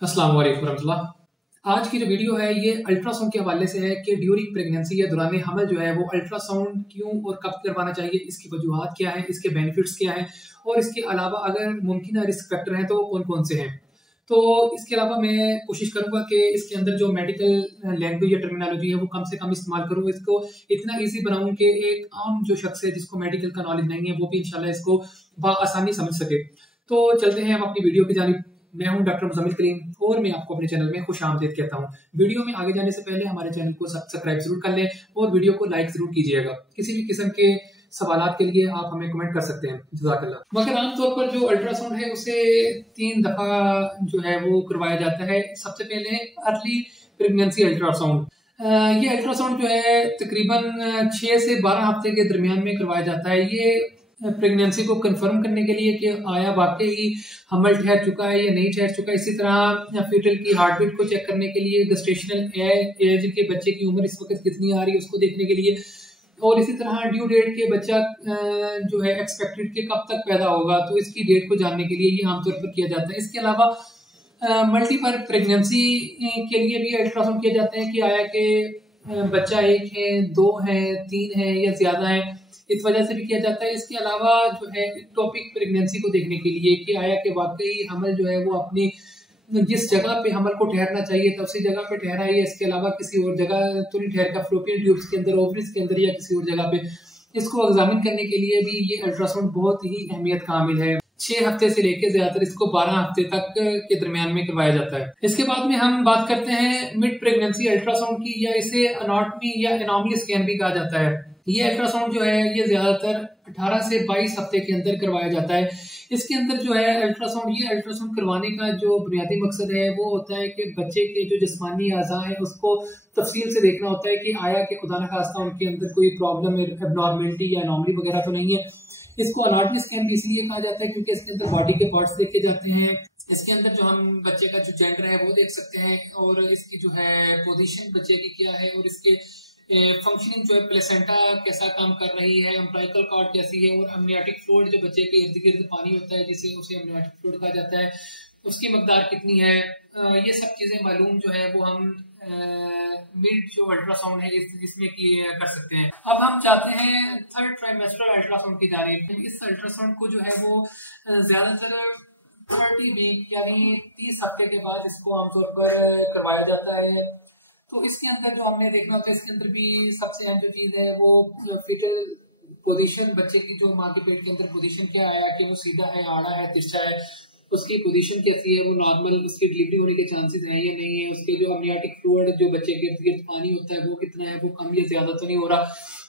अस्सलाम वालेकुम रहमतुल्लाह। आज की जो वीडियो है ये अल्ट्रासाउंड के हवाले से है कि ड्यूरिंग प्रेगनेंसी या दौरान हमल जो है वो अल्ट्रासाउंड क्यों और कब करवाना चाहिए, इसकी वजूहात क्या है, इसके बेनिफिट्स क्या हैं और इसके अलावा अगर मुमकिन रिस्क फैक्टर हैं तो वो कौन कौन से हैं। तो इसके अलावा मैं कोशिश करूंगा कि इसके अंदर जो मेडिकल लैंग्वेज या टर्मिनोलॉजी है वो कम से कम इस्तेमाल करूँ, इसको इतना ईजी बनाऊं कि एक आम जो शख्स है जिसको मेडिकल का नॉलेज नहीं है वो भी इंशाल्लाह इसको आसानी समझ सके। तो चलते हैं हम अपनी वीडियो की जानिब। मैं हूं डॉक्टर मुज़म्मिल करीम और मैं आपको अपने चैनल में खुश आमदीद कहता हूं। वीडियो में आगे जाने से पहले हमारे चैनल को सब्सक्राइब जरूर कर लें और वीडियो को लाइक जरूर कीजिएगा। किसी भी किस्म के सवालात के लिए आप हमें कमेंट कर सकते हैं। जज़ाकल्लाह। मगर आमतौर पर जो अल्ट्रासाउंड है उसे 3 दफा जो है वो करवाया जाता है। सबसे पहले अर्ली प्रेगनेंसी अल्ट्रासाउंड। ये अल्ट्रासाउंड जो है तकरीबन 6 से 12 हफ्ते के दरमियान में करवाया जाता है। ये प्रेगनेंसी को कंफर्म करने के लिए कि आया वाकई हमल ठहर चुका है या नहीं ठहर चुका। इसी तरह फीटल की हार्ट बीट को चेक करने के लिए, गेस्टेशनल एज के बच्चे की उम्र इस वक्त कितनी आ रही है उसको देखने के लिए, और इसी तरह ड्यू डेट के बच्चा जो है एक्सपेक्टेड के कब तक पैदा होगा तो इसकी डेट को जानने के लिए ये आमतौर पर किया जाता है। इसके अलावा मल्टीपल प्रेगनेंसी के लिए भी अल्ट्रासाउंड किए जाते हैं कि आया कि बच्चा 1 है, 2 है, 3 है या ज्यादा है, इस वजह से भी किया जाता है। इसके अलावा जो है एक्टोपिक प्रेगनेंसी को देखने के लिए कि आया कि वाकई हमल जो है वो अपनी जिस जगह पे हमल को ठहरना चाहिए था उसी जगह पे ठहरा है, इसके अलावा किसी और जगह तो नहीं ठहर का, फ्लोपियन ट्यूब्स के अंदर, ओवरीज के अंदर या किसी और जगह पे। इसको एग्जामिन करने के लिए भी ये अल्ट्रासाउंड बहुत ही अहमियत का हामिल है। 6 हफ्ते से लेकर ज्यादातर इसको 12 हफ्ते तक के दरमियान में करवाया जाता है। इसके बाद में हम बात करते हैं मिड प्रेगनेंसी अल्ट्रासाउंड की, या इसे अनाटमी या एनोमली स्कैन भी कहा जाता है। ये अल्ट्रासाउंड जो है ये ज्यादातर 18 से 22 हफ्ते के अंदर करवाया जाता है। इसके अंदर जो है अल्ट्रासाउंड करवाने का जो बुनियादी मकसद है वो होता है कि बच्चे के जो जिस्मानी अज़ा है उसको तफसील से देखना होता है कि आया कि खुदा न खास्ता उनके अंदर कोई प्रॉब्लम, एबनॉर्मलिटी या एनोमली वगैरह तो नहीं है। इसको अनाटमी स्कैन भी इसलिए कहा जाता है क्योंकि इसके अंदर बॉडी के पार्ट्स देखे जाते हैं। इसके अंदर जो हम बच्चे का जो जेंडर है वो देख सकते हैं और इसकी जो है पोजीशन बच्चे की क्या है और इसके फंक्शनिंग जो है प्लेसेंटा कैसा काम कर रही है, अम्ब्लाइकल कॉर्ड कैसी है, और अमनियोटिक फ्लूइड जो बच्चे के इर्द गिर्द पानी होता है जिसे उसे अमनियोटिक फ्लूइड कहा जाता है, उसकी मकदार कितनी है। ये सब चीजें मालूम जो है वो हम मिड जो अल्ट्रासाउंड है इसमें कर सकते हैं। अब हम चाहते हैं थर्ड ट्राइमेस्ट्रल अल्ट्रासाउंड की जानिब। इस अल्ट्रासाउंड को जो है वो ज्यादातर 30 वीक यानी 30 हफ्ते के बाद इसको आमतौर पर करवाया जाता है। तो इसके अंदर जो हमने देखना होता है, इसके अंदर भी सबसे अहम जो चीज है वो फीटल पोजीशन, बच्चे की जो माँ के पेट के अंदर पोजीशन क्या आया कि वो सीधा है, आड़ा है, तिरछा है, उसकी पोजीशन कैसी है, वो नॉर्मल, उसकी डिलीवरी होने के चांसेस हैं या नहीं है, उसके जो अमनियोटिक फ्लूइड जो बच्चे के इर्द गिर्द पानी होता है वो कितना है, वो कम या ज्यादा तो नहीं हो रहा,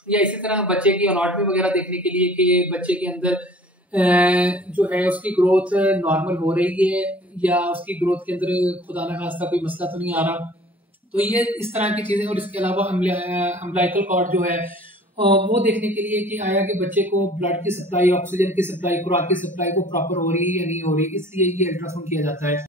या इसी तरह बच्चे की अनाटमी वगैरह देखने के लिए कि बच्चे के अंदर जो है उसकी ग्रोथ नॉर्मल हो रही है या उसकी ग्रोथ के अंदर खुदा न खास्ता कोई मसला तो नहीं आ रहा। तो ये इस तरह की चीजें, और इसके अलावा अम्ब्लाइकल कॉर्ड जो है वो देखने के लिए कि आया कि बच्चे को ब्लड की सप्लाई, ऑक्सीजन की सप्लाई, खुराक की सप्लाई वो प्रॉपर हो रही है या नहीं हो रही, इसलिए ये अल्ट्रासाउंड किया जाता है।